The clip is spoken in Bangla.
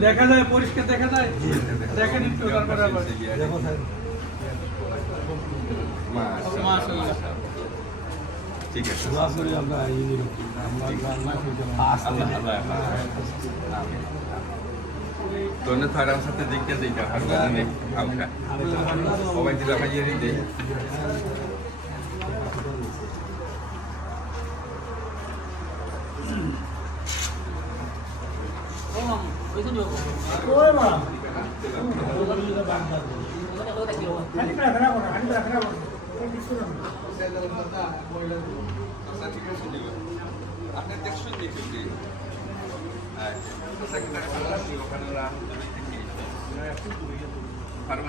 দেখা যায় পরিষ্কার দেখা যায় দেখেন একটু তারপরে আবার ঠিক আছে doon parang sa tidig niya din ang narinig ang ka. O hindi lang kayo rin din. Para